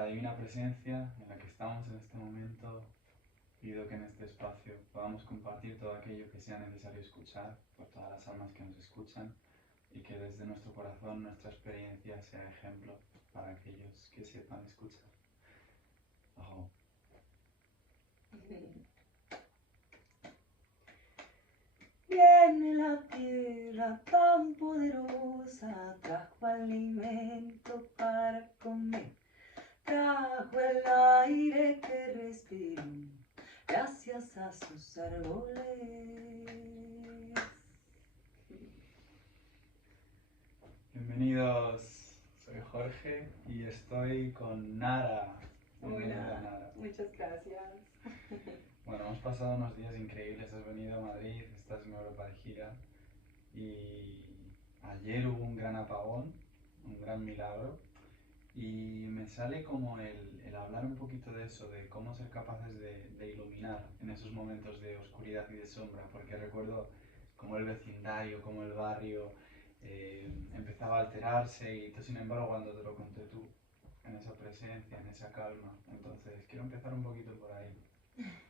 la divina presencia en la que estamos en este momento, pido que en este espacio podamos compartir todo aquello que sea necesario escuchar por todas las almas que nos escuchan y que desde nuestro corazón nuestra experiencia sea ejemplo para aquellos que sepan escuchar. Ajo. Viene la tierra tan poderosa, trajo alimento para comer, trajo el aire que respiro, gracias a sus árboles. Bienvenidos, soy Jorge y estoy con Nara. Bienvenida, Hola, Nara. muchas gracias. Bueno, hemos pasado unos días increíbles, has venido a Madrid, estás en Europa de gira y ayer hubo un gran apagón, un gran milagro y me sale como el hablar un poquito de eso, de cómo ser capaces de iluminar en esos momentos de oscuridad y de sombra, porque recuerdo como el vecindario, como el barrio empezaba a alterarse y tú, sin embargo, cuando te lo conté tú, en esa presencia, en esa calma, entonces quiero empezar un poquito por ahí.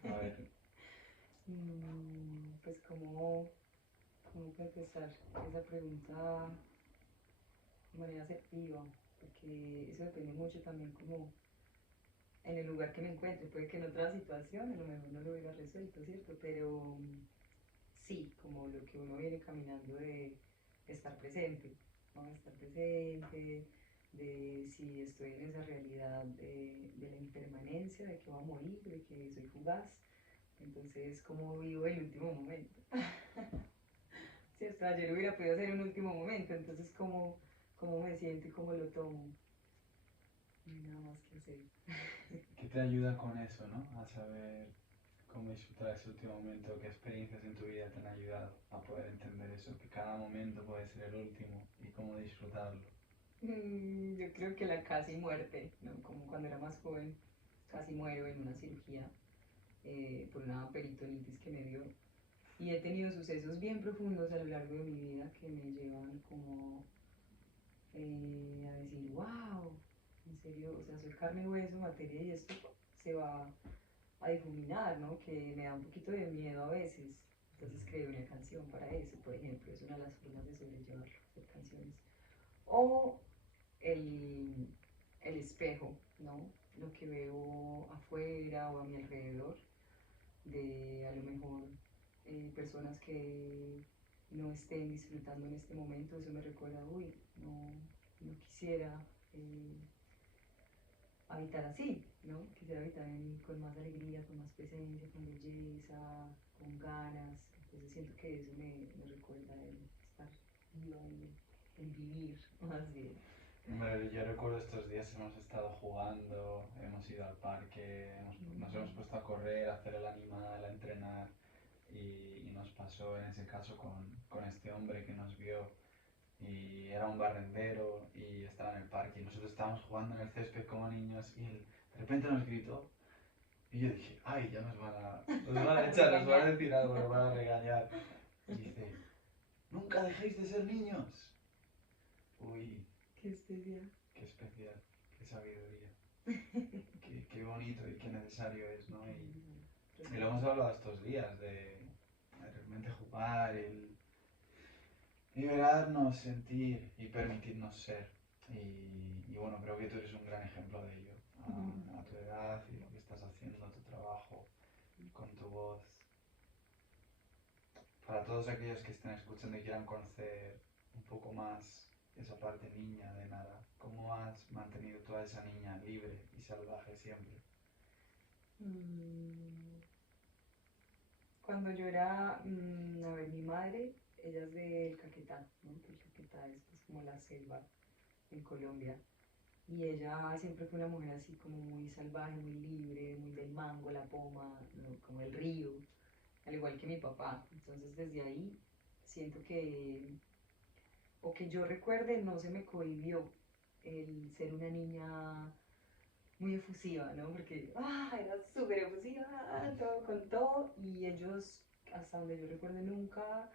A ver, Pues cómo puedo empezar esa pregunta de manera asertiva, porque eso depende mucho también como en el lugar que me encuentre. Puede que en otra situación a lo mejor no lo hubiera resuelto, ¿cierto? Pero sí, como lo que uno viene caminando de estar presente, ¿no? Estar presente, de si estoy en esa realidad de la impermanencia, de que voy a morir, de que soy fugaz. Entonces, ¿cómo vivo el último momento? Si hasta ayer hubiera podido ser un último momento, entonces, ¿cómo me siento y cómo lo tomo? No hay nada más que hacer. ¿qué te ayuda con eso, no? A saber cómo disfrutar ese último momento, qué experiencias en tu vida te han ayudado a poder entender eso, que cada momento puede ser el último y cómo disfrutarlo. Yo creo que la casi muerte, ¿no? Como cuando era más joven, casi muero en una cirugía por una peritonitis que me dio. Y he tenido sucesos bien profundos a lo largo de mi vida que me llevan como a decir, wow, en serio, o sea, soy carne y hueso, materia y esto se va a difuminar, ¿no? Que me da un poquito de miedo a veces. Entonces creé una canción para eso, por ejemplo, es una de las formas de sobrellevarlo, hacer canciones. O el, el espejo, ¿no? Lo que veo afuera o a mi alrededor, de a lo mejor personas que no estén disfrutando en este momento, eso me recuerda, uy, no quisiera habitar así, ¿no? Quisiera habitar con más alegría, con más presencia, con belleza, con ganas. Entonces siento que eso me recuerda el estar viva, el vivir, más bien. Hombre, yo recuerdo estos días hemos estado jugando, hemos ido al parque, nos hemos puesto a correr, a hacer el animal, a entrenar y nos pasó en ese caso con este hombre que nos vio y era un barrendero y estaba en el parque y nosotros estábamos jugando en el césped como niños y él de repente nos gritó y yo dije, ay, ya nos van a echar, nos van a Regañar. decir algo, nos van a regañar. Y dice, nunca dejéis de ser niños. Uy, Qué especial. qué especial, qué sabiduría, qué bonito y qué necesario es, ¿no? Y lo hemos hablado estos días de realmente jugar, el liberarnos, sentir y permitirnos ser. Y bueno, creo que tú eres un gran ejemplo de ello, a tu edad y lo que estás haciendo, tu trabajo, con tu voz. Para todos aquellos que estén escuchando y quieran conocer un poco más esa parte niña de Nara, ¿cómo has mantenido toda esa niña libre y salvaje siempre? Mm, Cuando yo era, a ver, mi madre, ella es del Caquetá, ¿no? Que el Caquetá es pues como la selva en Colombia. Y ella siempre fue una mujer así como muy salvaje, muy libre, muy del mango, la poma, ¿no? Como el río, al igual que mi papá. Entonces desde ahí siento que, o que yo recuerde, no se me cohibió el ser una niña muy efusiva, ¿no? Porque era súper efusiva, todo con todo, y ellos, hasta donde yo recuerdo, nunca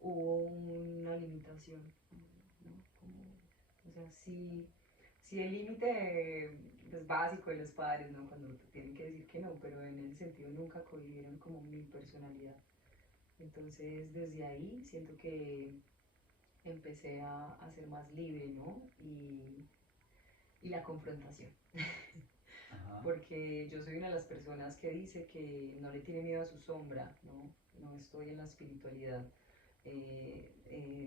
hubo una limitación, ¿no? Como, o sea, sí, sí el límite pues, básico de los padres, ¿no? Cuando te tienen que decir que no, pero en ese sentido nunca cohibieron como mi personalidad. Entonces desde ahí siento que empecé a ser más libre, ¿no? Y la confrontación. Ajá. Porque yo soy una de las personas que dice que no le tiene miedo a su sombra, ¿no? No estoy en la espiritualidad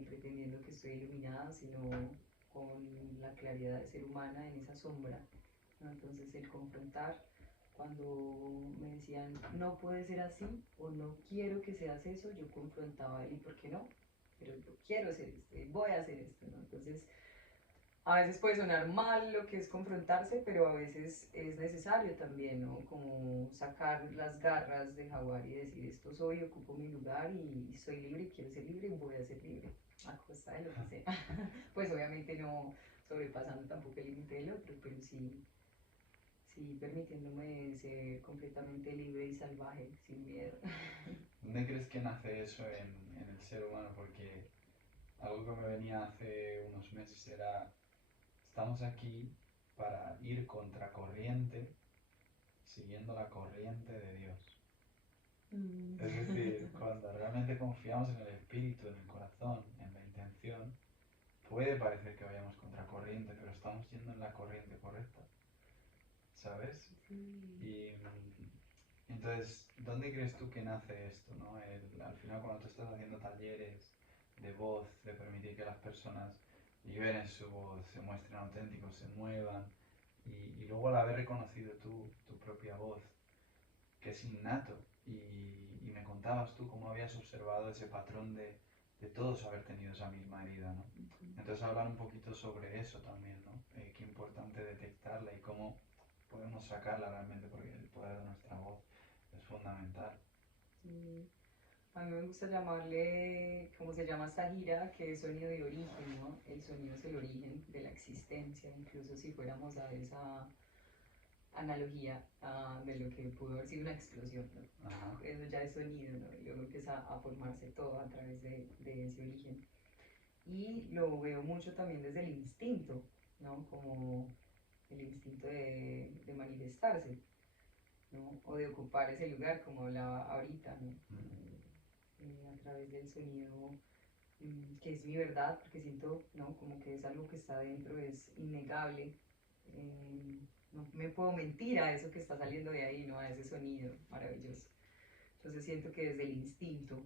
pretendiendo que estoy iluminada, sino con la claridad de ser humana en esa sombra, ¿no? Entonces el confrontar, cuando me decían no puede ser así o no quiero que seas eso, yo confrontaba y ¿por qué no? Pero yo quiero hacer esto y voy a hacer esto, ¿no? Entonces a veces puede sonar mal lo que es confrontarse, pero a veces es necesario también, ¿no? Como sacar las garras de jaguar y decir, esto soy, ocupo mi lugar y soy libre y quiero ser libre y voy a ser libre, a costa de lo que sea. Pues obviamente no sobrepasando tampoco el límite del otro, pero sí, sí permitiéndome ser completamente libre y salvaje, sin miedo. ¿Dónde crees que nace eso en el ser humano? Porque algo que me venía hace unos meses era, estamos aquí para ir contracorriente, siguiendo la corriente de Dios. Mm. Es decir, cuando realmente confiamos en el espíritu, en el corazón, en la intención, puede parecer que vayamos contracorriente, pero estamos yendo en la corriente correcta, ¿sabes? Sí. Y entonces, ¿dónde crees tú que nace esto, no? Al final, cuando tú estás haciendo talleres de voz, de permitir que las personas liberen su voz, se muestren auténticos, se muevan, y luego al haber reconocido tú tu propia voz, que es innato, y me contabas tú cómo habías observado ese patrón de todos haber tenido esa misma herida, ¿no? Entonces hablar un poquito sobre eso también, ¿no? Qué importante detectarla y cómo podemos sacarla realmente, porque el poder de nuestra voz es fundamental. Sí. A mí me gusta llamarle, como se llama esta gira, que es sonido de origen, ¿no? El sonido es el origen de la existencia, incluso si fuéramos a esa analogía de lo que pudo haber sido una explosión, ¿no? Ajá. Eso ya es sonido, ¿no? Y luego empieza a formarse todo a través de ese origen. Y lo veo mucho también desde el instinto, ¿no? Como el instinto de manifestarse, ¿no? O de ocupar ese lugar, como hablaba ahorita, ¿no? A través del sonido, que es mi verdad, porque siento, ¿no? Como que es algo que está dentro, es innegable. eh, no me puedo mentir a eso que está saliendo de ahí, ¿no? A ese sonido maravilloso. Entonces siento que desde el instinto,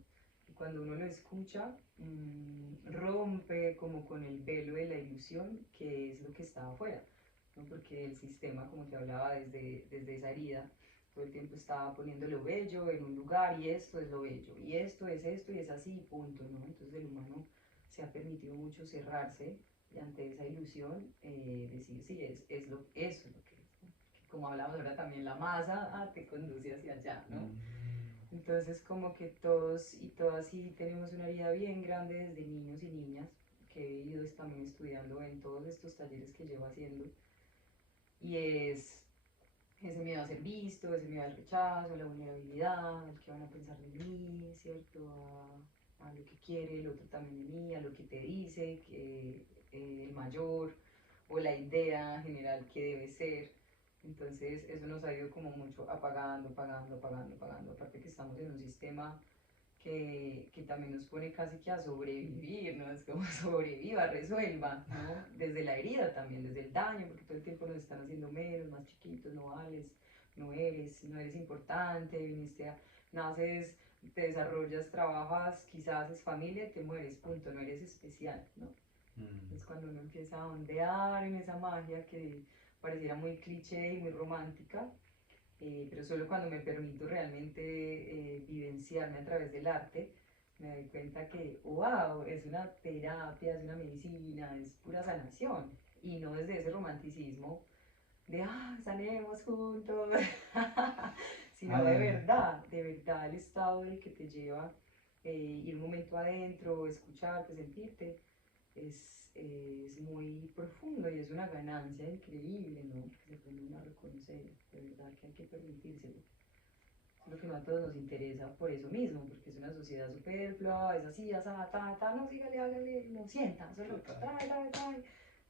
y cuando uno lo escucha, rompe como con el velo de la ilusión que es lo que está afuera, ¿no? Porque el sistema, como te hablaba, desde esa herida, todo el tiempo estaba poniendo lo bello en un lugar y esto es lo bello, y esto y es así, punto, ¿no? Entonces el humano se ha permitido mucho cerrarse y ante esa ilusión decir, sí, eso es lo que es, ¿no? Que como hablamos ahora también, la masa te conduce hacia allá, ¿no? Entonces como que todos y todas sí tenemos una herida bien grande desde niños y niñas, que he ido también estudiando en todos estos talleres que llevo haciendo, y es ese miedo a ser visto, ese miedo al rechazo, a la vulnerabilidad, al que van a pensar de mí, ¿cierto? A lo que quiere el otro también de mí, a lo que te dice, que el mayor, o la idea general que debe ser. Entonces eso nos ha ido como mucho apagando, apagando, apagando, apagando. Aparte que estamos en un sistema que también nos pone casi que a sobrevivir, ¿no? Es como sobreviva, resuelva, ¿no? Desde la herida también, desde el daño, porque todo el tiempo nos están haciendo menos, más chiquitos, no vales, no eres importante, naces, te desarrollas, trabajas, quizás haces familia y te mueres, punto, no eres especial, ¿no? Es cuando uno empieza a ondear en esa magia que pareciera muy cliché y muy romántica, pero solo cuando me permito realmente vivenciarme a través del arte, me doy cuenta que, wow, es una terapia, es una medicina, es pura sanación, y no desde ese romanticismo de, sanemos juntos, sino Ay, de verdad el estado del que te lleva ir un momento adentro, escucharte, sentirte, es muy profundo y es una ganancia increíble, ¿no? Que se aprende uno a reconocer, de verdad que hay que permitírselo. Es lo que no a todos nos interesa por eso mismo, porque es una sociedad superflua, es así, así, ta, ta, no, sígale, hágale, no sienta, solo total. trae, trae, trae.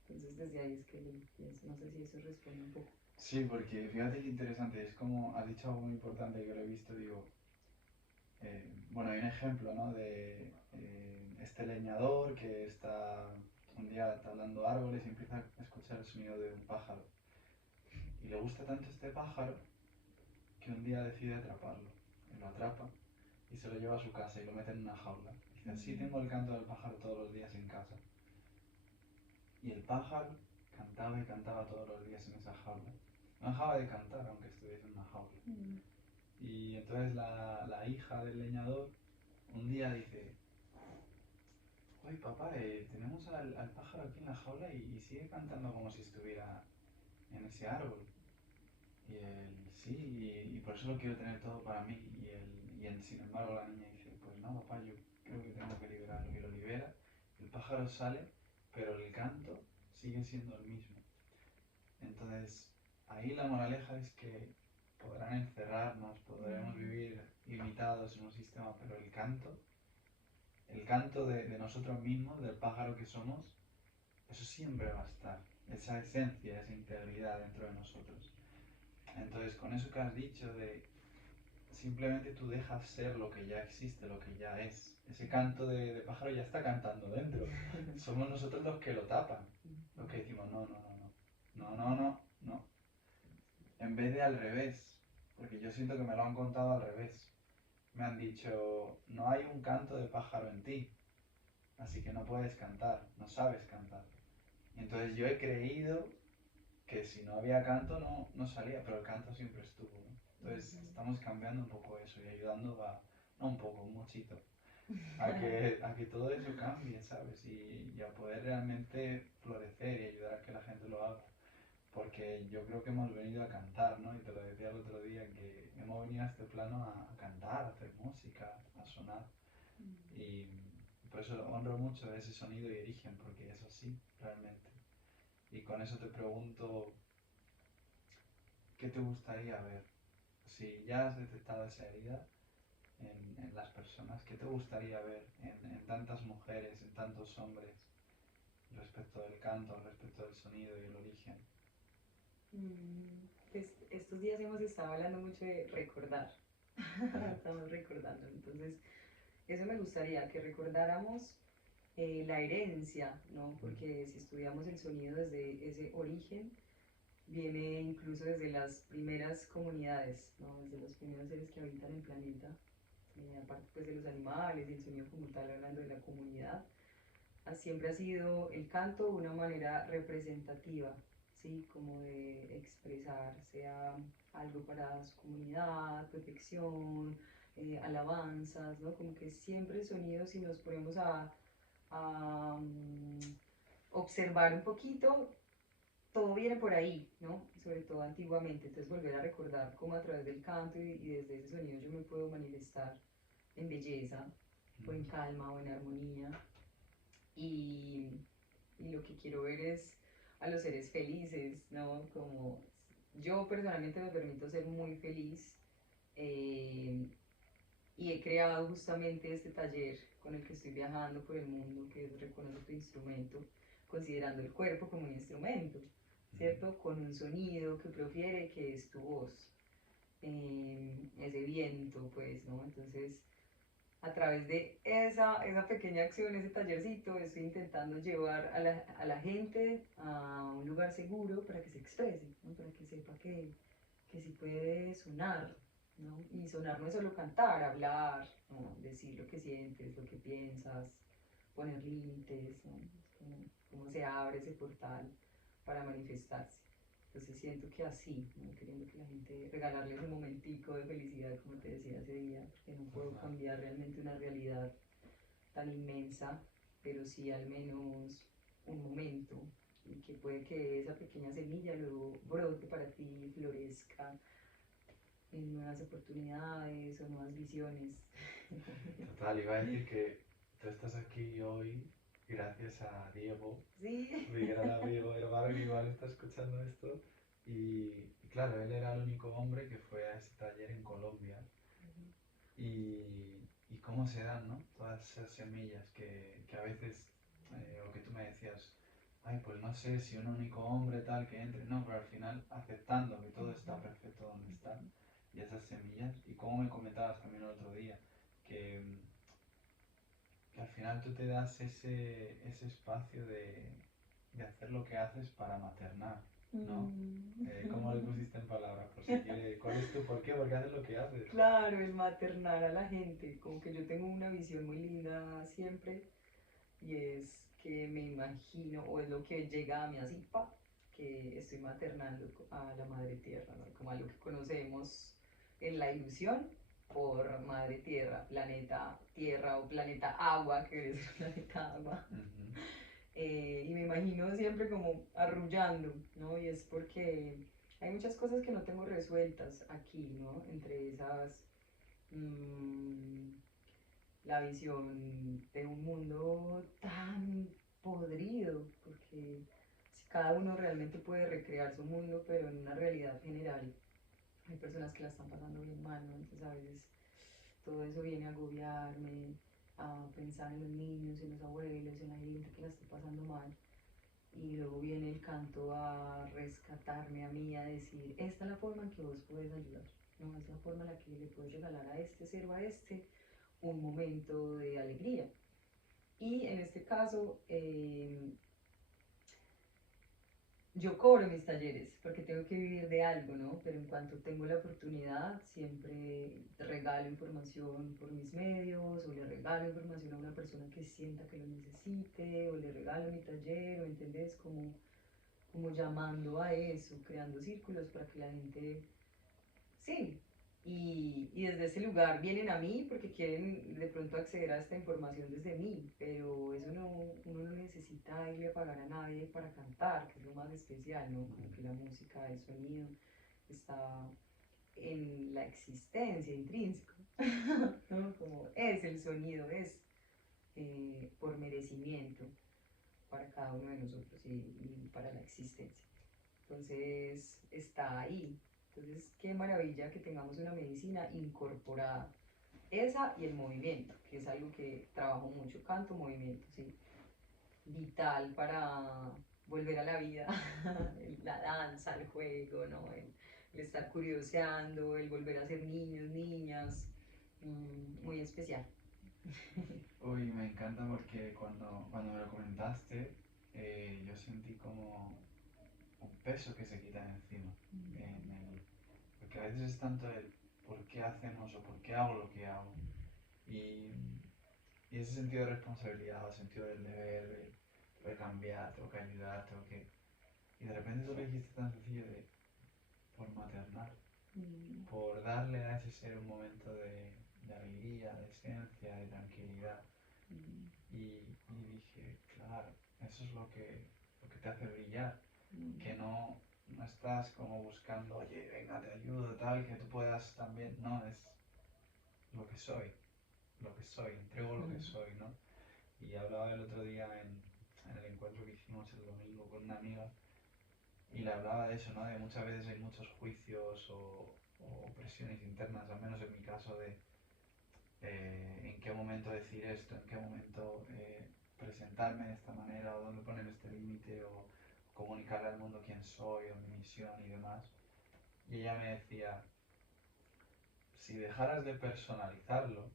Entonces desde ahí es que lo pienso, no sé si eso responde un poco. Sí, porque fíjate qué interesante, es como has dicho algo muy importante que lo he visto, digo, bueno, hay un ejemplo, ¿no? De este leñador que está un día talando árboles y empieza a escuchar el sonido de un pájaro. Y le gusta tanto este pájaro que un día decide atraparlo. Y lo atrapa y se lo lleva a su casa y lo mete en una jaula. Y dice, así tengo el canto del pájaro todos los días en casa. Y el pájaro cantaba y cantaba todos los días en esa jaula. No dejaba de cantar aunque estuviese en una jaula. Y entonces la hija del leñador un día dice, oye papá, tenemos al pájaro aquí en la jaula y sigue cantando como si estuviera en ese árbol. Y él, sí, y por eso lo quiero tener todo para mí. Sin embargo la niña dice, pues no papá, yo creo que tengo que liberarlo. Y lo libera, el pájaro sale, pero el canto sigue siendo el mismo. Entonces, ahí la moraleja es que podrán encerrarnos, podremos vivir limitados en un sistema, pero el canto de nosotros mismos, del pájaro que somos, eso siempre va a estar, esa esencia, esa integridad dentro de nosotros. Entonces, con eso que has dicho de simplemente tú dejas ser lo que ya existe, lo que ya es. Ese canto de pájaro ya está cantando dentro. Somos nosotros los que lo tapan, los que decimos, no, no, no, no, no, no, no, no. En vez de al revés, porque yo siento que me lo han contado al revés. Me han dicho, no hay un canto de pájaro en ti, así que no puedes cantar, no sabes cantar. Y entonces yo he creído que si no había canto no salía, pero el canto siempre estuvo, ¿no? Entonces estamos cambiando un poco eso y ayudando no un poco, un muchito, a que todo eso cambie, ¿sabes? Y a poder realmente florecer y ayudar a que la gente lo haga. Porque yo creo que hemos venido a cantar, ¿no? Y te lo decía el otro día, que hemos venido a este plano a cantar, a hacer música, a sonar. Y por eso honro mucho ese sonido y origen, porque es así, realmente. Y con eso te pregunto, ¿qué te gustaría ver? Si ya has detectado esa herida en las personas, ¿qué te gustaría ver en tantas mujeres, en tantos hombres, respecto del canto, respecto del sonido y el origen? Pues estos días hemos estado hablando mucho de recordar, estamos recordando, entonces eso me gustaría que recordáramos la herencia, ¿no? Porque si estudiamos el sonido desde ese origen, viene incluso desde las primeras comunidades, ¿no? Desde los primeros seres que habitan el planeta, aparte pues de los animales y el sonido como tal, hablando de la comunidad, siempre ha sido el canto una manera representativa, ¿sí? Como de expresar, sea algo para su comunidad, protección, alabanzas, ¿no? Como que siempre el sonido, si nos ponemos a observar un poquito, todo viene por ahí, ¿no? Sobre todo antiguamente, entonces volver a recordar cómo a través del canto y desde ese sonido yo me puedo manifestar en belleza, o en calma, o en armonía, y, y lo que quiero ver es a los seres felices, ¿no? Como yo personalmente me permito ser muy feliz, eh, y he creado justamente este taller con el que estoy viajando por el mundo, que es Reconoce tu instrumento, considerando el cuerpo como un instrumento, ¿cierto? Con un sonido que profiere, que es tu voz, ese viento, pues, ¿no? Entonces, a través de esa pequeña acción, ese tallercito, estoy intentando llevar a la gente a un lugar seguro para que se exprese, ¿no? Para que sepa que sí puede sonar, ¿no? Y sonar no es solo cantar, hablar, ¿no? Decir lo que sientes, lo que piensas, poner límites, ¿no? Cómo se abre ese portal para manifestarse. Entonces siento que así, ¿no? Queriendo que la gente, regalarle ese momentico de felicidad, como te decía ese día, porque no puedo cambiar realmente una realidad tan inmensa, pero sí al menos un momento, y que puede que esa pequeña semilla luego brote para ti, florezca en nuevas oportunidades o nuevas visiones. Total, iba a decir que tú estás aquí hoy gracias a Diego, Sí. mi gran amigo hermano que igual está escuchando esto. Y claro, él era el único hombre que fue a ese taller en Colombia. Y cómo se dan, ¿no? Todas esas semillas que a veces, lo que tú me decías, ay, pues no sé si un único hombre tal que entre, no, pero al final aceptando que todo está Ujú, perfecto donde está y esas semillas, y como me comentabas también el otro día, que, que al final tú te das ese espacio de hacer lo que haces para maternar, ¿no? ¿Cómo lo ujú. pusiste en palabras? Por si quiere, ¿cuál es tu por qué? ¿Por qué haces lo que haces? Claro, el maternar a la gente, como que yo tengo una visión muy linda siempre y es que me imagino, o es lo que llega a mí así, pa, que estoy maternando a la madre tierra, ¿no? Como a lo que conocemos en la ilusión por madre tierra, planeta tierra o planeta agua, que es planeta agua. Ujú. Y me imagino siempre como arrullando, ¿no? Y es porque hay muchas cosas que no tengo resueltas aquí, ¿no? Entre esas, mmm, la visión de un mundo tan podrido, porque si cada uno realmente puede recrear su mundo, pero en una realidad general hay personas que la están pasando bien mal, ¿no? Entonces a veces todo eso viene a agobiarme, a pensar en los niños, en los abuelos, en la gente que la está pasando mal. Y luego viene el canto a rescatarme a mí, a decir, esta es la forma en que vos puedes ayudar, ¿no? Es la forma en la que le puedes regalar a este ser o a este un momento de alegría. Y en este caso, yo cobro mis talleres porque tengo que vivir de algo, ¿no? Pero en cuanto tengo la oportunidad, siempre regalo información por mis medios o le regalo información a una persona que sienta que lo necesite o le regalo mi taller o entendés como llamando a eso, creando círculos para que la gente, sí, y desde ese lugar vienen a mí porque quieren de pronto acceder a esta información desde mí, pero eso no, uno no necesita irle a pagar a nadie para cantar, que es lo más especial, ¿no? Como que la música, el sonido está en la existencia intrínseco, ¿no? Como es el sonido, es por merecimiento para cada uno de nosotros y para la existencia. Entonces está ahí. Entonces, qué maravilla que tengamos una medicina incorporada. Esa y el movimiento, que es algo que trabajo mucho, canto, movimiento, sí. Vital para volver a la vida, la danza, el juego, ¿no? El estar curioseando, el volver a ser niños, niñas, muy especial. Uy, me encanta porque cuando me lo comentaste, yo sentí como un peso que se quita de encima. Porque a veces es tanto el por qué hacemos o por qué hago lo que hago. Y, y ese sentido de responsabilidad, o sentido del deber, de tengo que cambiar, tengo que ayudar, tengo que... Y de repente tú lo dijiste tan sencillo de por maternar, Mm, por darle a ese ser un momento de alegría, de esencia, de tranquilidad. mm, Y dije, claro, eso es lo que te hace brillar, que no estás como buscando, oye, venga, te ayudo, tal, que tú puedas también, no, es lo que soy, entrego lo que mm, soy, ¿no? Y hablaba el otro día en el encuentro que hicimos el domingo con una amiga y le hablaba de eso, ¿no? De muchas veces hay muchos juicios o presiones internas, al menos en mi caso, de en qué momento decir esto, en qué momento presentarme de esta manera, o dónde poner este límite, o comunicarle al mundo quién soy, o mi misión y demás. Y ella me decía, si dejaras de personalizarlo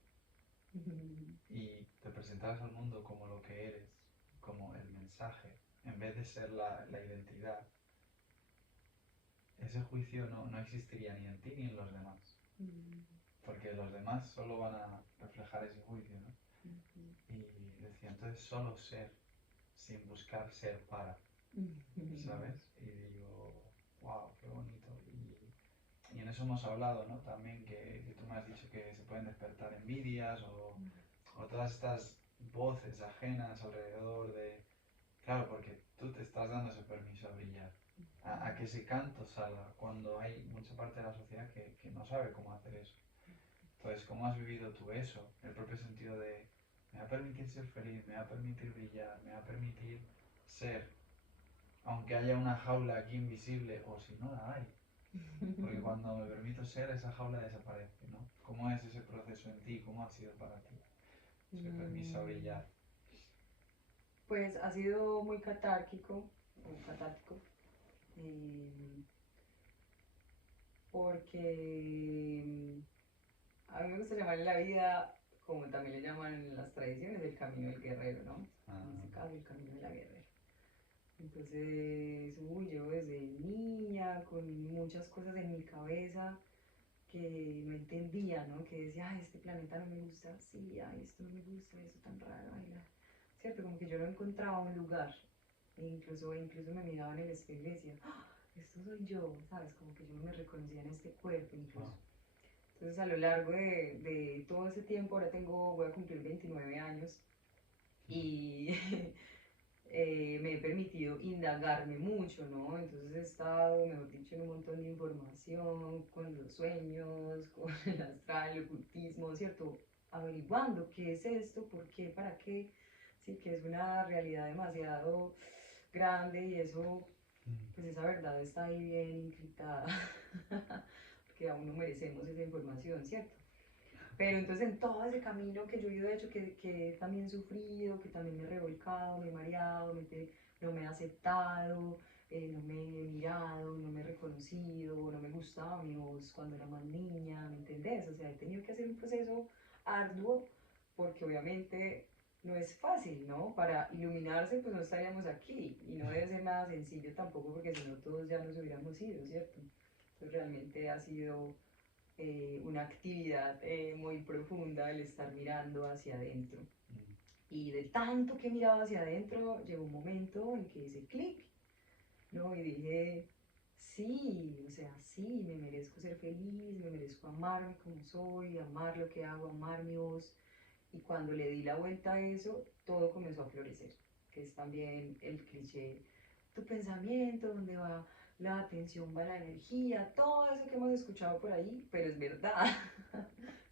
mm, y te presentaras al mundo como lo que eres, como el mensaje, en vez de ser la identidad, ese juicio no existiría ni en ti ni en los demás. mm, Porque los demás solo van a reflejar ese juicio, ¿no? mm, Y decía, entonces solo ser, sin buscar ser para, mm, ¿sabes? Y digo, wow, qué bonito. Y en eso hemos hablado, ¿no? También que tú me has dicho que se pueden despertar envidias o todas estas voces ajenas alrededor de... Claro, porque tú te estás dando ese permiso a brillar, a que ese canto salga, cuando hay mucha parte de la sociedad que no sabe cómo hacer eso. Entonces, ¿cómo has vivido tú eso? El propio sentido de, me va a permitir ser feliz, me va a permitir brillar, me va a permitir ser, aunque haya una jaula aquí invisible, o si no la hay. Porque cuando me permito ser, esa jaula desaparece, ¿no? ¿Cómo es ese proceso en ti? ¿Cómo ha sido para ti? Ese permiso a mm. brillar. Pues ha sido muy catárquico, o catártico, eh, porque a mí me gusta llamarle la vida, como también le llaman en las tradiciones, el camino del guerrero, ¿no? En Ah, este caso, el camino de la guerrera. Entonces, uy, yo desde niña, con muchas cosas en mi cabeza que no entendía, ¿no? Que decía, ay, este planeta no me gusta, sí, ay, esto no me gusta, eso tan raro, ay, ¿cierto? Como que yo no encontraba un lugar. Incluso me miraba en el espejo y decía, "Ah, esto soy yo, ¿sabes? Como que yo no me reconocía en este cuerpo incluso. ah, Entonces a lo largo de todo ese tiempo, ahora voy a cumplir 29 años y me he permitido indagarme mucho, ¿no? Entonces he estado, mejor dicho, en un montón de información, con los sueños, con el astral, el ocultismo, ¿cierto? Averiguando qué es esto, por qué, para qué, sí, que es una realidad demasiado grande y eso, mm, pues esa verdad está ahí bien encriptada, porque aún no merecemos esa información, ¿cierto? Pero entonces en todo ese camino que yo he ido, de hecho, que he también sufrido, que también me he revolcado, me he mareado, no me he aceptado, no me he mirado, no me he reconocido, no me gustaba mi voz cuando era más niña, ¿me entendés? O sea, he tenido que hacer un proceso arduo porque obviamente no es fácil, ¿no? Para iluminarse pues no estaríamos aquí y no debe ser nada sencillo tampoco porque si no todos ya nos hubiéramos ido, ¿cierto? Entonces realmente ha sido una actividad muy profunda el estar mirando hacia adentro. mm, Y de tanto que miraba hacia adentro, llegó un momento en que hice clic, ¿no? Y dije, sí, o sea, sí, me merezco ser feliz, me merezco amarme como soy, amar lo que hago, amar mi voz. Y cuando le di la vuelta a eso, todo comenzó a florecer, que es también el cliché, tu pensamiento, donde va la atención, va la energía, todo eso que hemos escuchado por ahí, pero es verdad,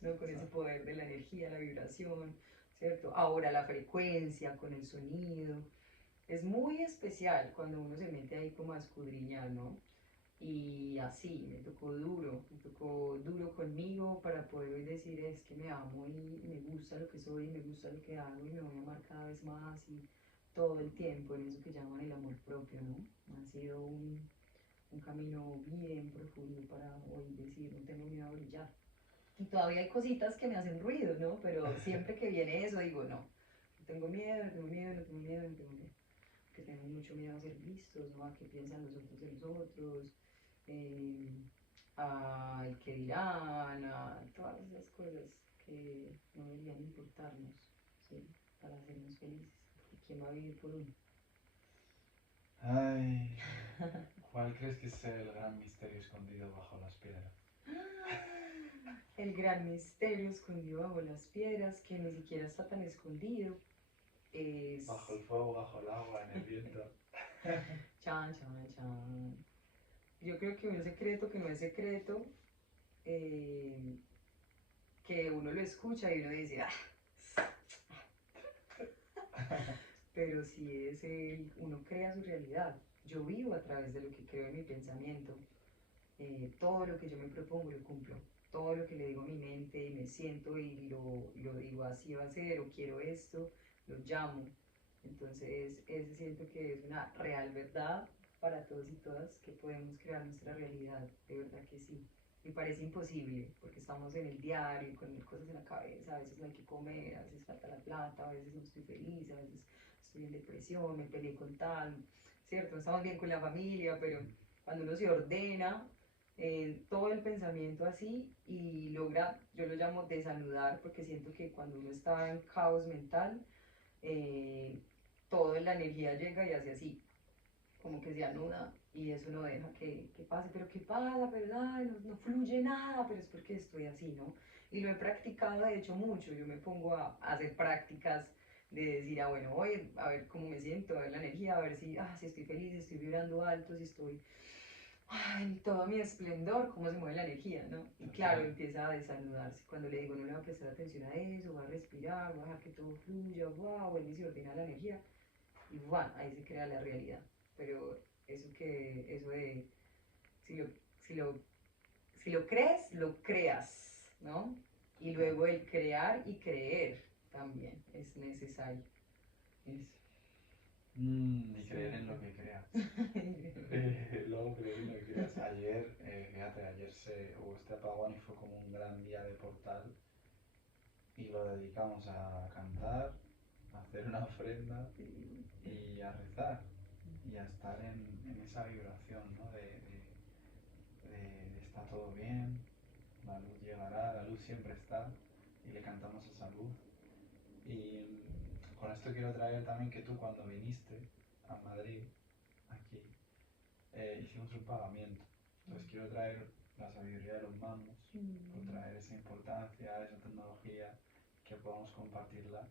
¿no? Con ese claro. poder de la energía, la vibración, ¿cierto? Ahora la frecuencia con el sonido. Es muy especial cuando uno se mete ahí como a escudriñar, ¿no? Y así, me tocó duro conmigo para poder hoy decir es que me amo y me gusta lo que soy, me gusta lo que hago y me voy a amar cada vez más y todo el tiempo en eso que llaman el amor propio, ¿no? Ha sido un camino bien profundo para hoy decir no tengo miedo a brillar. Y todavía hay cositas que me hacen ruido, ¿no? Pero siempre que viene eso digo no, no tengo miedo, no tengo miedo, no tengo miedo, no tengo miedo. Que tenemos mucho miedo a ser vistos, ¿no? A qué piensan los otros de nosotros, eh, al que dirán, a todas esas cosas que no deberían importarnos, ¿sí? Para hacernos felices. ¿Y quién va a vivir por uno? Ay, ¿cuál crees que es el gran misterio escondido bajo las piedras? El gran misterio escondido bajo las piedras, que ni siquiera está tan escondido, Bajo es... el fuego, bajo el agua, en el viento. Chan, chan, chan. Yo creo que un secreto que no es secreto, eh, que uno lo escucha y uno dice, ah, pero si es el, uno crea su realidad. Yo vivo a través de lo que creo en mi pensamiento. Todo lo que yo me propongo lo cumplo. Todo lo que le digo a mi mente y me siento y lo digo así va a ser o quiero esto, lo llamo. Entonces, ese siento que es una real verdad para todos y todas que podemos crear nuestra realidad. De verdad que sí. Me parece imposible porque estamos en el diario con mil cosas en la cabeza. A veces no hay que comer, a veces falta la plata, a veces no estoy feliz, a veces estoy en depresión, me peleé con tal, ¿cierto? No estamos bien con la familia, pero cuando uno se ordena todo el pensamiento así y logra, yo lo llamo desanudar, porque siento que cuando uno está en caos mental, eh, toda la energía llega y hace así, como que se anuda y eso no deja que pase, pero ¿qué pasa? Pero ay, no, no fluye nada, pero es porque estoy así, ¿no? Y lo he practicado de hecho mucho, yo me pongo a hacer prácticas de decir, ah, bueno, voy a ver cómo me siento, a ver la energía, a ver si, si estoy feliz, si estoy vibrando alto, si estoy en todo mi esplendor, cómo se mueve la energía, ¿no? Y claro, Total. empieza a desanudarse. Cuando le digo, no le voy a prestar atención a eso, voy a respirar, voy a dejar que todo fluya, wow, vuelve y se ordena la energía y ¡buah! Ahí se crea la realidad. Pero eso de, si lo, si lo, si lo crees, lo creas, ¿no? Y Claro. luego el crear y creer también es necesario. Eso. Y creer Sí. en lo que creas. Luego creer en lo que creas. Ayer, fíjate, ayer hubo este apagón y fue como un gran día de portal y lo dedicamos a cantar, a hacer una ofrenda Sí. y a rezar y a estar en esa vibración, ¿no? De está todo bien, la luz llegará, la luz siempre está y le cantamos esa luz. Y con esto quiero traer también que tú cuando viniste a Madrid, aquí, hicimos un pagamiento. Entonces quiero traer la sabiduría de los mamos, por Mm. traer esa importancia, esa tecnología, que podamos compartirla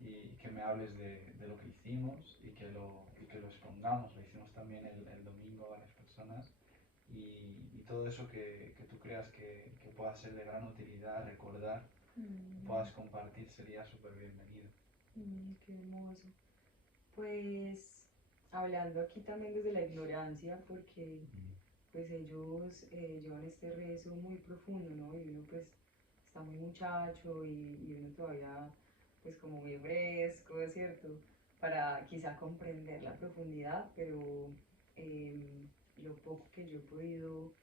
y que me hables de lo que hicimos y que lo expongamos. Lo hicimos también el domingo a varias personas y todo eso que tú creas que pueda ser de gran utilidad, recordar, Mm. puedas compartir, sería súper bienvenido. Qué hermoso. Pues hablando aquí también desde la ignorancia, porque Mm. pues ellos llevan este rezo muy profundo, ¿no? Y uno pues está muy muchacho y uno todavía pues como muy fresco, ¿es cierto? Para quizá comprender la profundidad, pero lo poco que yo he podido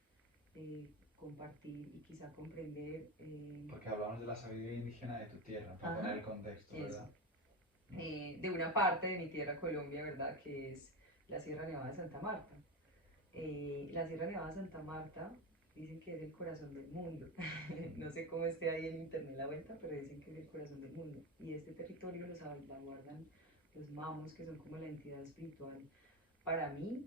eh, compartir y quizá comprender, Porque hablamos de la sabiduría indígena de tu tierra, para poner ajá, el contexto, eso, ¿verdad? Mm. de una parte de mi tierra, Colombia, ¿verdad? Que es la Sierra Nevada de Santa Marta. La Sierra Nevada de Santa Marta dicen que es el corazón del mundo. No sé cómo esté ahí en internet la vuelta, pero dicen que es el corazón del mundo. Y este territorio lo guardan los mamos, que son como la entidad espiritual, para mí,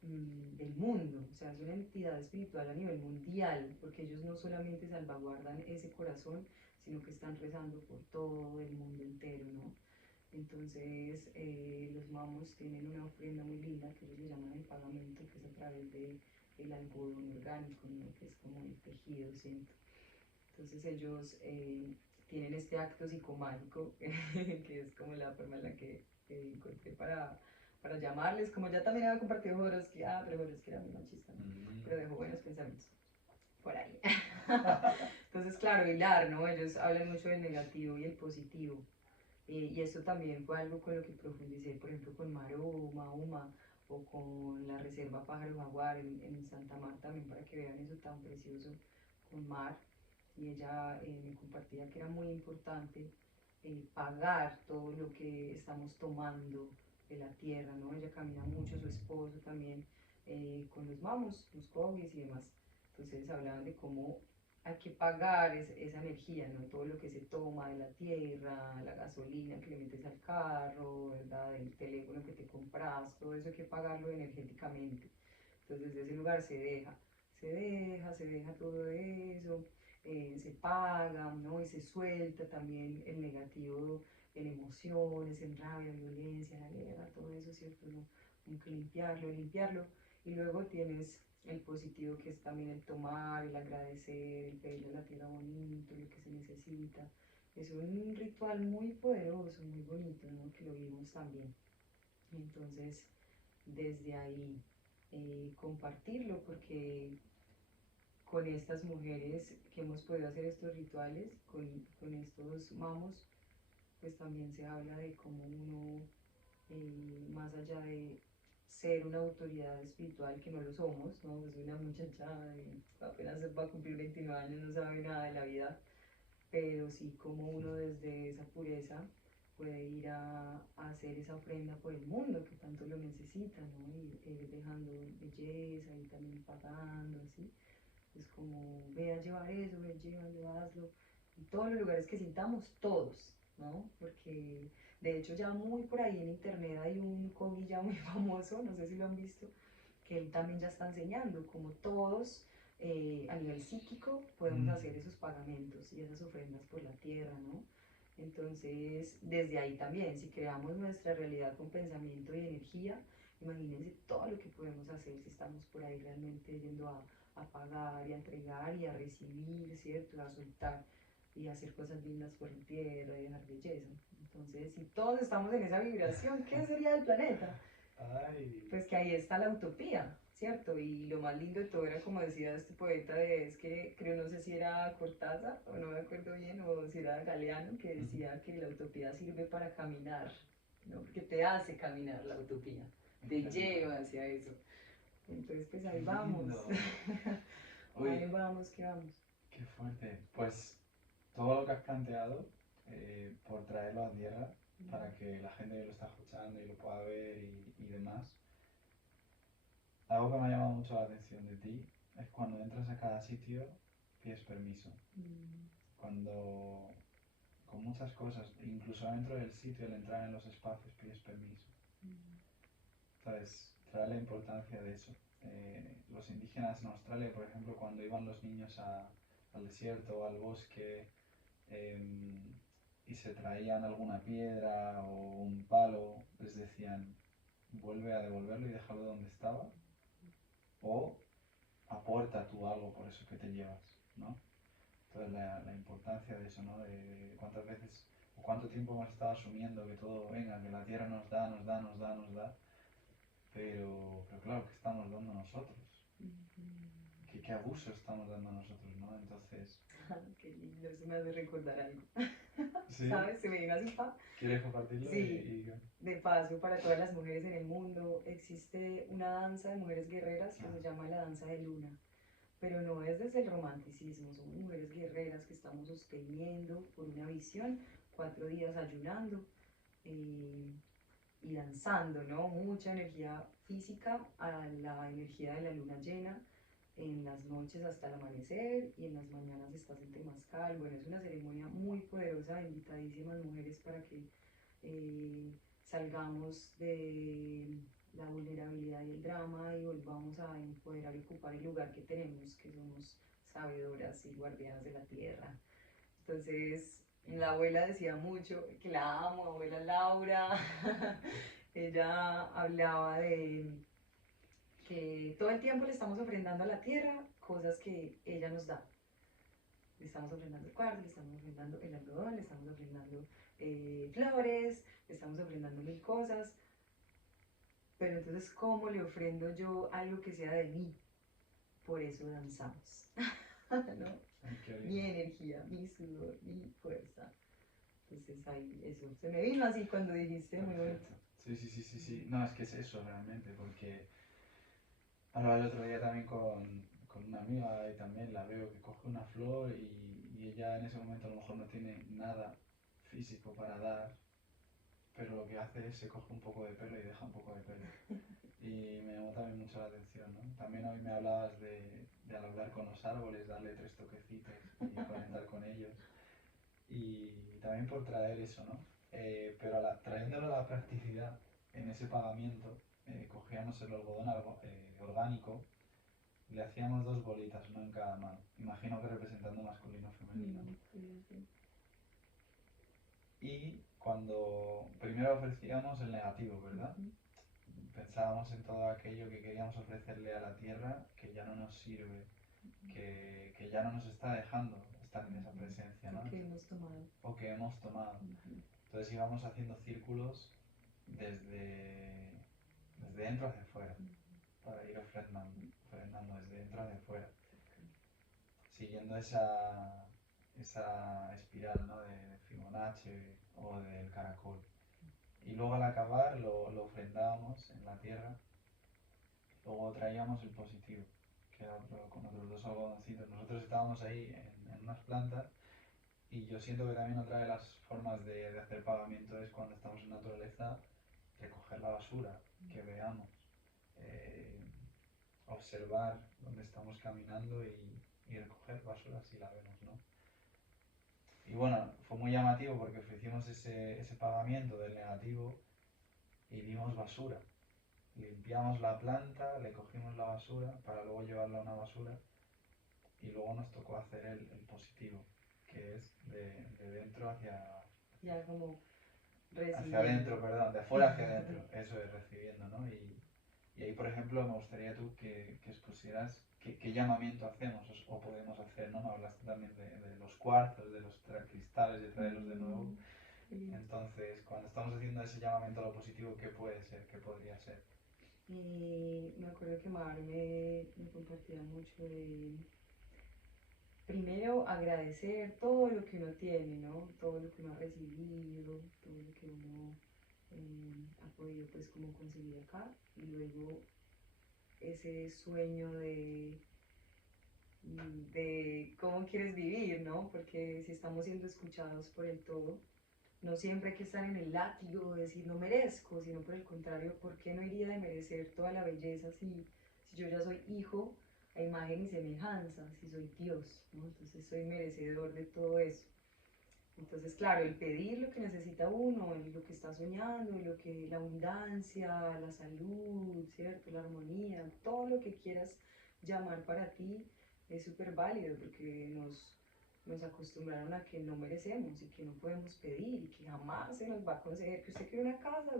del mundo. O sea, es una entidad espiritual a nivel mundial, porque ellos no solamente salvaguardan ese corazón, sino que están rezando por todo el mundo entero, ¿no? Entonces, los mamos tienen una ofrenda muy linda que ellos le llaman el pagamento, que es a través de el algodón orgánico, ¿no? Que es como el tejido, ¿cierto? Entonces ellos tienen este acto psicomágico, que es como la forma en la que encontré para llamarles, como ya también había compartido Jodorowsky, pero Jodorowsky era muy machista, ¿no? Mm. Pero dejó buenos pensamientos por ahí. Entonces, claro, hilar, ¿no? Ellos hablan mucho del negativo y el positivo. Y esto también fue algo con lo que profundicé, por ejemplo, con Maro, Mahoma o con la Reserva Pájaro Jaguar en Santa Marta, también para que vean eso tan precioso con Mar. Y ella me compartía que era muy importante pagar todo lo que estamos tomando de la tierra, ¿no? Ella camina mucho, su esposo también, con los mamos, los cogis y demás. Entonces hablaban de cómo hay que pagar esa energía, ¿no? Todo lo que se toma de la tierra, la gasolina que le metes al carro, ¿verdad? El teléfono que te compras, todo eso hay que pagarlo energéticamente. Entonces desde ese lugar se deja todo eso, se paga, ¿no? Y se suelta también el negativo en emociones, en rabia, violencia, la guerra, todo eso, ¿cierto? ¿No? Como que limpiarlo. Y luego tienes el positivo que es también el tomar, el agradecer, el pedirle a la tierra bonito, lo que se necesita. Es un ritual muy poderoso, muy bonito, ¿no? Que lo vimos también. Entonces, desde ahí, compartirlo, porque con estas mujeres que hemos podido hacer estos rituales, con estos mamos, pues también se habla de cómo uno, más allá de ser una autoridad espiritual, que no lo somos, ¿no? Es una muchacha, apenas va a cumplir 29 años, no sabe nada de la vida, pero sí como uno desde esa pureza puede ir a hacer esa ofrenda por el mundo que tanto lo necesita, ¿no? Y ir dejando belleza y también pagando, así. Es como, ve a llevar eso, ve, llévalo, hazlo. En todos los lugares que sintamos, todos, ¿no? Porque de hecho ya muy por ahí en internet hay un comi ya muy famoso, no sé si lo han visto, que él también ya está enseñando, como todos a nivel psíquico podemos Mm. hacer esos pagamentos y esas ofrendas por la tierra, ¿no? Entonces, desde ahí también, si creamos nuestra realidad con pensamiento y energía, imagínense todo lo que podemos hacer si estamos por ahí realmente yendo a pagar y a entregar y a recibir, ¿cierto? A soltar y a hacer cosas lindas por la tierra y dejar belleza. Entonces, si todos estamos en esa vibración, ¿qué sería el planeta? Ay. Pues que ahí está la utopía, ¿cierto? Y lo más lindo de todo era, como decía este poeta, es que creo, no sé si era Cortázar, o no me acuerdo bien, o si era Galeano, que Ujú. decía que la utopía sirve para caminar. ¿no? Porque te hace caminar la utopía, te lleva hacia eso. Entonces, pues ahí Qué vamos. lindo. Ahí Uy, vamos, que vamos. qué fuerte. Pues todo lo que has planteado por traerlo a tierra para que la gente que lo está escuchando y lo pueda ver y demás. Algo que me ha llamado mucho la atención de ti es cuando entras a cada sitio pides permiso. Mm, Cuando con muchas cosas, incluso dentro del sitio, al entrar en los espacios pides permiso. mm, Entonces, trae la importancia de eso. Los indígenas en Australia, por ejemplo, cuando iban los niños al desierto o al bosque em, y se traían alguna piedra o un palo, les decían, vuelve a devolverlo y déjalo donde estaba, o aporta tú algo por eso que te llevas, ¿no? Entonces la importancia de eso, ¿no? De cuántas veces o cuánto tiempo hemos estado asumiendo que todo, venga, que la tierra nos da, nos da, nos da, nos da, pero claro, ¿qué estamos dando nosotros? mm. ¿Qué abuso estamos dando nosotros, ¿no? Entonces, Qué lindo, eso me hace recordar algo. ¿sí? ¿Sabes? Se me vino así, pa. ¿Quieres compartirlo? Sí, de paso, para todas las mujeres en el mundo, existe una danza de mujeres guerreras que Ah, se llama la danza de Luna, pero no es desde el romanticismo, somos mujeres guerreras que estamos sosteniendo por una visión, 4 días ayunando eh, y danzando, ¿no? Mucha energía física a la energía de la luna llena, en las noches hasta el amanecer y en las mañanas estás en temazcal. Bueno, es una ceremonia muy poderosa, invitadísimas mujeres para que salgamos de la vulnerabilidad y el drama y volvamos a empoderar y ocupar el lugar que tenemos, que somos sabedoras y guardianas de la tierra. Entonces, la abuela decía mucho, que la amo, abuela Laura, ella hablaba de que todo el tiempo le estamos ofrendando a la tierra cosas que ella nos da. Le estamos ofrendando el cuarzo, le estamos ofrendando el algodón, le estamos ofrendando flores, le estamos ofrendando mil cosas, pero entonces, ¿cómo le ofrendo yo algo que sea de mí? Por eso danzamos, ¿no? ay, qué Mi lindo. energía, mi sudor, mi fuerza. Entonces ahí eso se me vino así cuando dijiste, muy bonito. Perfecto. Sí, sí, sí, sí, sí. No, es que es eso realmente, porque hablaba el otro día también con una amiga y también la veo que coge una flor y ella en ese momento a lo mejor no tiene nada físico para dar, pero lo que hace es se coge un poco de pelo y deja un poco de pelo. Y me llamó también mucho la atención, ¿no? También hoy me hablabas de al hablar con los árboles, darle tres toquecitos y conectar con ellos. Y también por traer eso, ¿no? Pero trayéndolo a la practicidad, en ese pagamiento, cogíamos el algodón orgánico, le hacíamos dos bolitas, una en cada mano. Imagino que representando masculino o femenino. Sí, sí. Y cuando primero ofrecíamos el negativo, ¿verdad? Ujú, Pensábamos en todo aquello que queríamos ofrecerle a la tierra que ya no nos sirve, que ya no nos está dejando estar en esa ujú. presencia, ¿no? Lo que hemos tomado. O que hemos tomado. Ujú, Entonces íbamos haciendo círculos desde, desde dentro hacia afuera, para ir ofrendando desde dentro hacia afuera, siguiendo esa espiral, ¿no? de Fibonacci o del caracol. Y luego al acabar lo ofrendábamos en la tierra, luego traíamos el positivo, que era con otros dos algodoncitos. Nosotros estábamos ahí en unas plantas y yo siento que también otra de las formas de hacer pagamiento es cuando estamos en naturaleza, recoger la basura que veamos, eh, observar dónde estamos caminando y recoger basura si la vemos, ¿no? Y bueno, fue muy llamativo porque ofrecimos ese pagamiento del negativo y dimos basura. Limpiamos la planta, le cogimos la basura para luego llevarla a una basura y luego nos tocó hacer el positivo, que es de dentro ya como hacia adentro, recibiendo. perdón, de afuera hacia adentro, eso es recibiendo, ¿no? Y ahí, por ejemplo, me gustaría tú que expusieras qué llamamiento hacemos o podemos hacer, ¿no? Me hablaste también de los cuarzos, de los cristales, de traerlos de nuevo. Mm, qué lindo. Entonces, cuando estamos haciendo ese llamamiento a lo positivo, ¿qué puede ser? ¿Qué podría ser? Y me acuerdo que Mar me compartía mucho de primero agradecer todo lo que uno tiene, ¿no? Todo lo que uno ha recibido, todo lo que uno ha podido pues como conseguir acá y luego ese sueño de cómo quieres vivir, ¿no? Porque si estamos siendo escuchados por el todo, no siempre hay que estar en el látigo de decir no merezco, sino por el contrario, ¿por qué no iría de merecer toda la belleza si yo ya soy hijo a imagen y semejanza, si soy Dios, ¿no? Entonces soy merecedor de todo eso. Entonces, claro, el pedir lo que necesita uno, lo que está soñando, la abundancia, la salud, ¿cierto? La armonía, todo lo que quieras llamar para ti es súper válido porque nos acostumbraron a que no merecemos y que no podemos pedir y que jamás se nos va a conseguir. Que usted quiere una casa,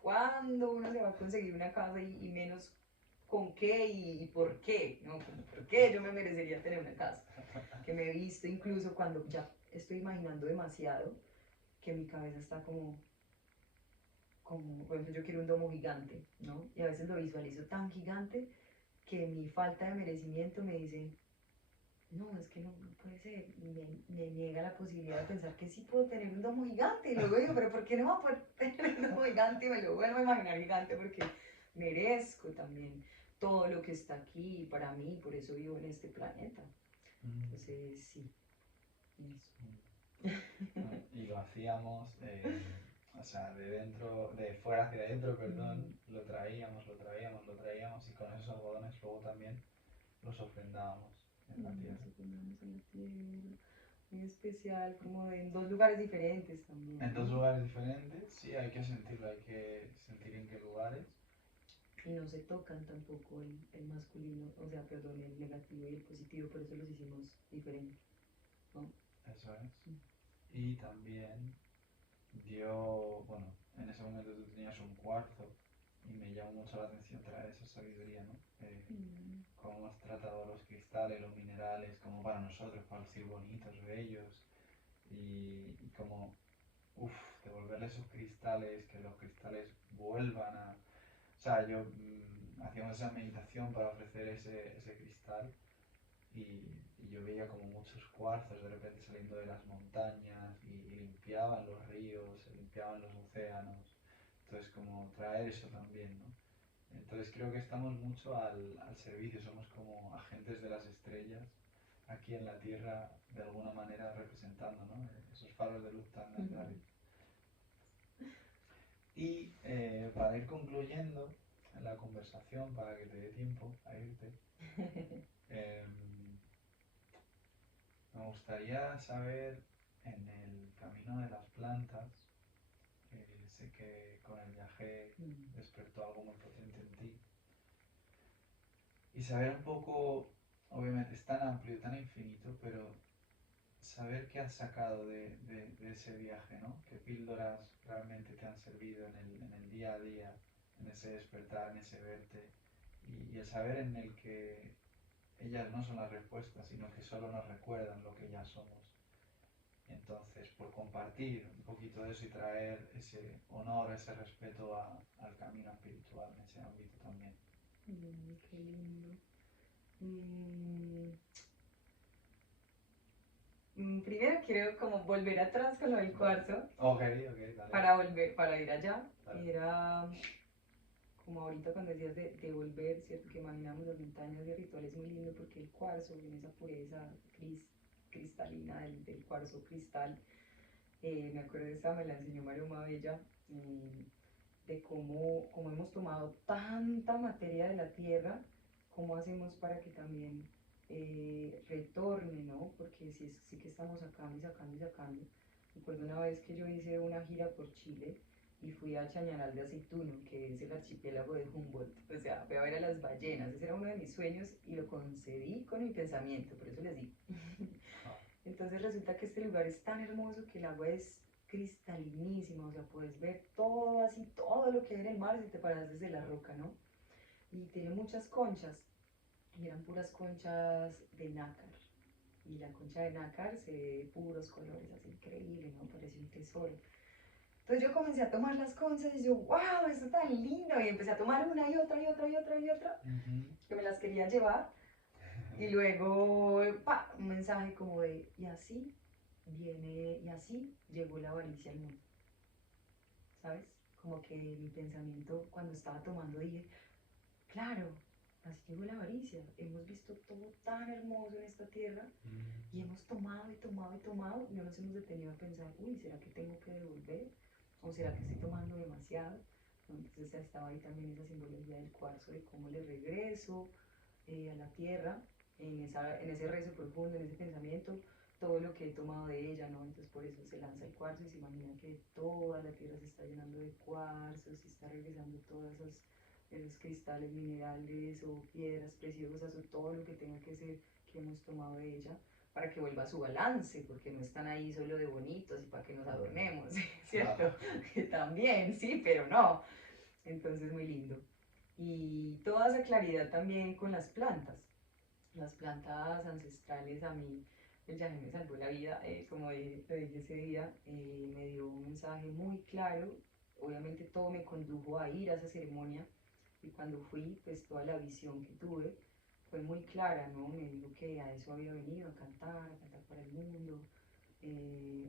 ¿cuándo uno se va a conseguir una casa y menos con qué y por qué? ¿No? ¿Por qué yo me merecería tener una casa? Que me he visto incluso cuando ya estoy imaginando demasiado, que mi cabeza está por ejemplo, yo quiero un domo gigante, ¿no? Y a veces lo visualizo tan gigante que mi falta de merecimiento me dice, no, es que no puede ser, y me niega la posibilidad de pensar que sí puedo tener un domo gigante, y luego digo, pero ¿por qué no voy a poder tener un domo gigante? Y me lo vuelvo a imaginar gigante porque merezco también todo lo que está aquí para mí, por eso vivo en este planeta. Entonces, sí, eso. Y lo hacíamos, o sea, de fuera hacia adentro, perdón, lo traíamos, y con esos algodones luego también los ofrendábamos en la tierra. Los ofrendamos a la tierra, muy especial, como en dos lugares diferentes también, En dos ¿no? lugares diferentes, sí, hay que sentirlo, hay que sentir en qué lugares. Y no se tocan tampoco el masculino, o sea, perdón, el negativo y el positivo, por eso los hicimos diferentes, ¿no? Eso es. Y también bueno, en ese momento tú tenías un cuarzo y me llamó mucho la atención traer esa sabiduría, ¿no? Cómo hemos tratado los cristales, los minerales, como para nosotros, para lucir bonitos, bellos, y como, devolverle esos cristales, que los cristales vuelvan a... O sea, hacíamos esa meditación para ofrecer ese cristal y yo veía como muchos cuarzos de repente saliendo de las montañas y limpiaban los ríos, se limpiaban los océanos. Entonces, como traer eso también, ¿no? Entonces creo que estamos mucho al servicio, somos como agentes de las estrellas aquí en la Tierra, de alguna manera representando, ¿no? Esos faros de luz tan naturales. Y para ir concluyendo la conversación, para que te dé tiempo a irte, me gustaría saber en el camino de las plantas, sé que con el viaje despertó algo muy potente en ti, y saber un poco, obviamente es tan amplio, tan infinito, pero saber qué has sacado de ese viaje, ¿no? ¿Qué píldoras realmente te han servido en el día a día, en ese despertar, en ese verte, y el saber en el que ellas no son las respuestas, sino que solo nos recuerdan lo que ya somos? Entonces, por compartir un poquito de eso y traer ese honor, ese respeto al camino espiritual en ese ámbito también. Qué lindo. Primero quiero como volver atrás con lo del cuarzo. Ok, dale. Para ir allá. Dale. Era como ahorita cuando decías de volver, ¿cierto? Que imaginamos las montañas de ritual, es muy lindo porque el cuarzo, en esa pureza cristalina del cuarzo cristal, me acuerdo de esta, me la enseñó Mario Mabella, de cómo hemos tomado tanta materia de la tierra, cómo hacemos para que también retorne, ¿no? Porque sí que estamos sacando y sacando y sacando. Recuerdo una vez que yo hice una gira por Chile y fui a Chañaral de Aceituno, que es el archipiélago de Humboldt. O sea, fui a ver a las ballenas, ese era uno de mis sueños y lo concedí con mi pensamiento, por eso les digo. Entonces resulta que este lugar es tan hermoso que el agua es cristalinísima, o sea, puedes ver todo así, todo lo que hay en el mar si te paras desde la roca, ¿no? Y tiene muchas conchas, y eran puras conchas de nácar. Y la concha de nácar se ve de puros colores, así increíble, ¿no? Parece un tesoro. Entonces yo comencé a tomar las conchas y yo, wow, esto tan lindo. Y empecé a tomar una y otra y otra y otra y otra, que me las quería llevar. Y luego, un mensaje como de, y así llegó la avaricia al mundo. ¿Sabes? como que mi pensamiento cuando estaba tomando dije, claro, así llegó la avaricia, hemos visto todo tan hermoso en esta tierra y hemos tomado y tomado y tomado, y no nos hemos detenido a pensar, uy, ¿será que tengo que devolver? ¿O será que estoy tomando demasiado? Entonces estaba ahí también esa simbología del cuarzo, de cómo le regreso a la tierra, en ese rezo profundo, en ese pensamiento, todo lo que he tomado de ella, ¿no? Entonces por eso se lanza el cuarzo y se imagina que toda la tierra se está llenando de cuarzos y está regresando todas esos cristales minerales o piedras preciosas o todo lo que tenga que ser que hemos tomado de ella para que vuelva a su balance, porque no están ahí solo de bonitos y para que nos adornemos, ¿cierto? Que también, sí, pero no. Entonces, muy lindo. Y toda esa claridad también con las plantas. Las plantas ancestrales a mí, el yagé me salvó la vida, como lo dije ese día, me dio un mensaje muy claro. Obviamente todo me condujo a ir a esa ceremonia y cuando fui, pues toda la visión que tuve fue muy clara, ¿no? Me dijo que a eso había venido, a cantar para el mundo,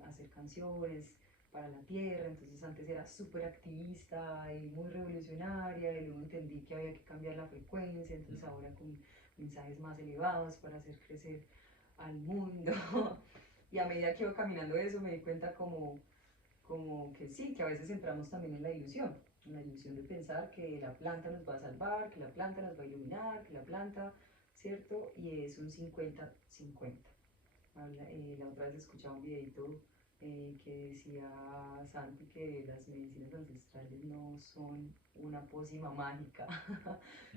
a hacer canciones para la tierra. Entonces antes era súper activista y muy revolucionaria y luego entendí que había que cambiar la frecuencia, entonces ahora con mensajes más elevados para hacer crecer al mundo. Y a medida que iba caminando eso me di cuenta como que sí, que a veces entramos también en la ilusión de pensar que la planta nos va a salvar, que la planta nos va a iluminar, que la planta, ¿cierto? Y es un 50-50. La otra vez escuchaba un videito que decía Santi que las medicinas ancestrales no son una pócima mágica,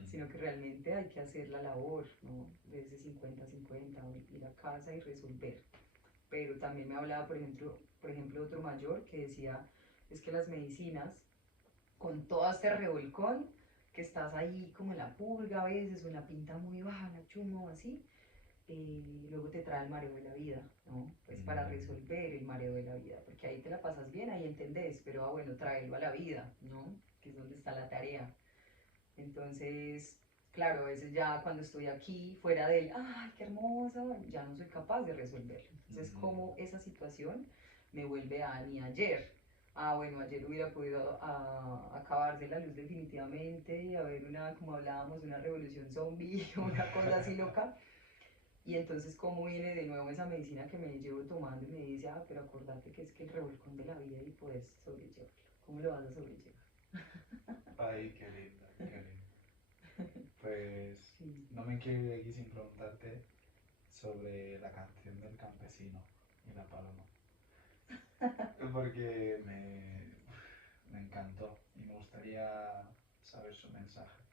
sino que realmente hay que hacer la labor, ¿no? De ese 50-50, ir a casa y resolver. Pero también me hablaba, por ejemplo, otro mayor que decía, es que las medicinas, con todo este revolcón, que estás ahí como en la purga a veces, o en la pinta muy baja, la chuma o así, luego te trae el mareo de la vida, ¿no? Pues para resolver el mareo de la vida, porque ahí te la pasas bien, ahí entendés, pero bueno, tráelo a la vida, ¿no? Que es donde está la tarea. Entonces, claro, a veces ya cuando estoy aquí, fuera del, ay, qué hermoso, ya no soy capaz de resolverlo. Entonces, como esa situación me vuelve a ni ayer. Ah, bueno, ayer hubiera podido acabarse la luz definitivamente y haber una, como hablábamos, una revolución zombie o una cosa así loca. Y entonces, ¿cómo viene de nuevo esa medicina que me llevo tomando y me dice, ah, pero acordate que es que el revolcón de la vida y puedes sobrellevarlo? ¿Cómo lo vas a sobrellevar? Ay, qué lindo, qué lindo. Pues Sí. no me quiero ir de aquí sin preguntarte sobre la canción del campesino y la paloma. Porque me encantó y me gustaría saber su mensaje.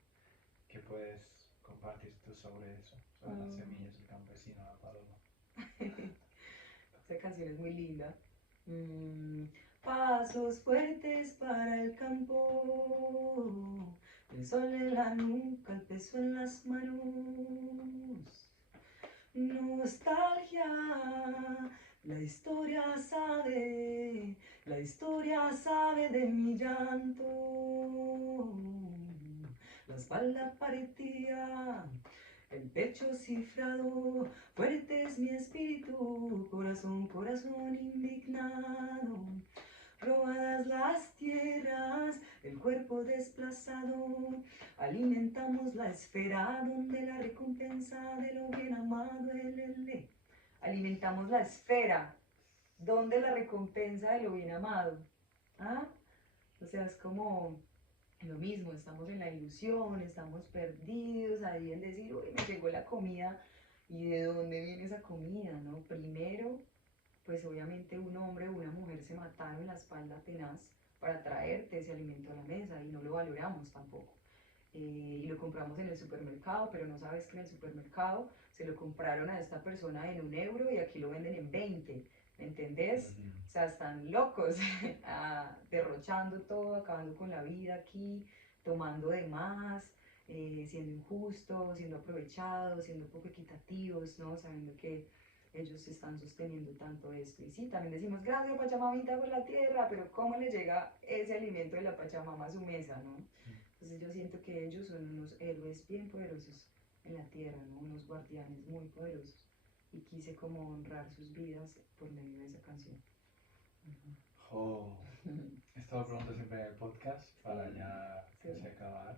¿Qué puedes compartir tú sobre eso? Sobre las Ah, semillas del campesino, la paloma. esa canción es muy linda. Mm, pasos fuertes para el campo, el sol en la nuca, el peso en las manos. Nostalgia, la historia sabe de mi llanto. La espalda partida, el pecho cifrado, fuerte es mi espíritu, corazón, corazón indignado. Robadas las tierras, el cuerpo desplazado, alimentamos la esfera donde la recompensa de lo bien amado el. Alimentamos la esfera donde la recompensa de lo bien amado. ¿Ah? O sea, es como lo mismo, estamos en la ilusión, estamos perdidos ahí en decir, uy, me llegó la comida y de dónde viene esa comida, ¿no? Primero, pues obviamente un hombre o una mujer se mataron la espalda tenaz para traerte ese alimento a la mesa y no lo valoramos tampoco. Y lo compramos en el supermercado, pero no sabes que en el supermercado se lo compraron a esta persona en 1 euro y aquí lo venden en 20, ¿me entendés? O sea, están locos, derrochando todo, acabando con la vida aquí, tomando de más, siendo injustos, siendo aprovechados, siendo poco equitativos, ¿no? Sabiendo que ellos están sosteniendo tanto esto. Y sí, también decimos, gracias Pachamamita por la tierra, pero ¿cómo le llega ese alimento de la Pachamama a su mesa, no? Entonces yo siento que ellos son unos héroes bien poderosos en la tierra, ¿no? Unos guardianes muy poderosos. Y quise como honrar sus vidas por medio de esa canción. Uh -huh. Jo, esto lo pregunto siempre en el podcast para Sí. ya Sí. casi acabar.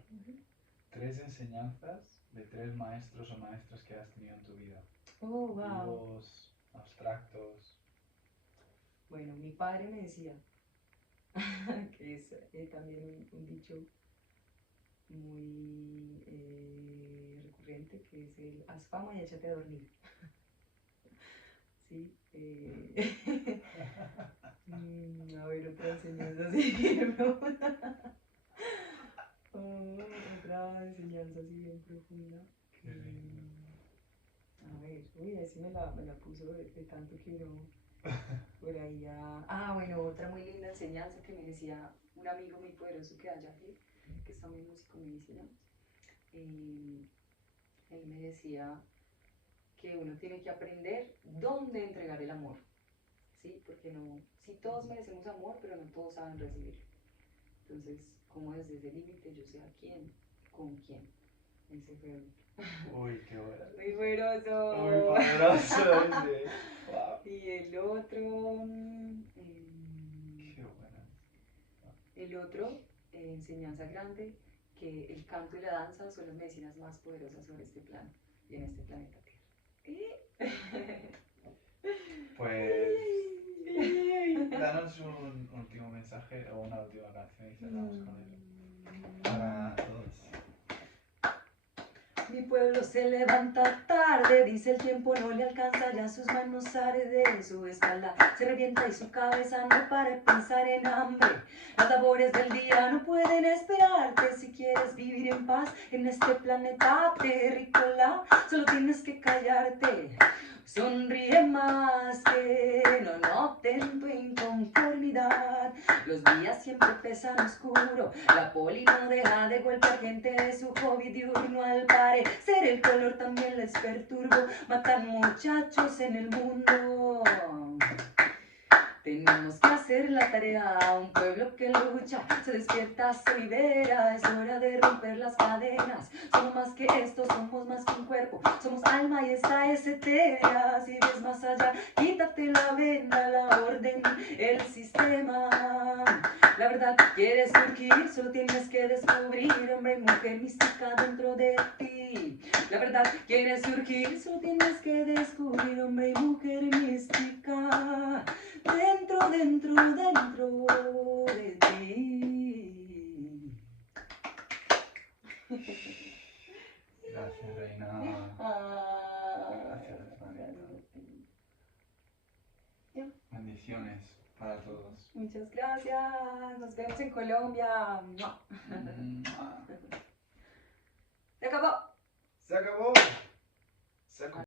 3 enseñanzas de 3 maestros o maestras que has tenido en tu vida. Oh, wow. Vivos, abstractos. Bueno, mi padre me decía, que es también un dicho muy recurrente, que es el haz fama y échate a dormir. Sí. A ver, otra enseñanza así, ¿no? Otra enseñanza así bien profunda. Qué lindo. A ver, uy, así me la puso de tanto que no. Por ahí ya. Ah, bueno, otra muy linda enseñanza que me decía un amigo muy poderoso que allá, que es también músico medicinal. Él me decía que uno tiene que aprender dónde entregar el amor, ¿sí? Porque no, sí todos merecemos amor, pero no todos saben recibirlo. Entonces, como desde ese límite yo sé a quién, con quién. Ese fue Uy, qué bueno. muy poderoso. Muy poderoso ese. Wow. Y el otro, Qué buena. enseñanza grande, que el canto y la danza son las medicinas más poderosas sobre este plano y en este planeta Tierra. Pues danos un último mensaje o una última canción y cerramos con él. Para todos. Mi pueblo se levanta tarde, dice el tiempo no le alcanza, ya sus manos sale de su espalda, se revienta y su cabeza no para de pensar en hambre. Las labores del día no pueden esperarte, si quieres vivir en paz en este planeta terrícola, solo tienes que callarte. Sonríe más que no noten tu inconformidad. Los días siempre pesan oscuro. La poli no deja de golpear gente de su hobby diurno. Al parecer el color también les perturbo. Matan muchachos en el mundo. Tenemos que hacer la tarea, un pueblo que lucha, se despierta, se libera, es hora de romper las cadenas. Somos más que esto, somos más que un cuerpo, somos alma y esta es etérea. Si ves más allá, quítate la venda, la orden, el sistema. La verdad quieres surgir, solo tienes que descubrir hombre y mujer mística dentro de ti. La verdad quieres surgir, solo tienes que descubrir hombre y mujer mística dentro de ti. Gracias, Reina. Gracias, hermanita. Bendiciones para todos. Muchas gracias. Nos vemos en Colombia. ¡Mua! Se acabó. Se acabó.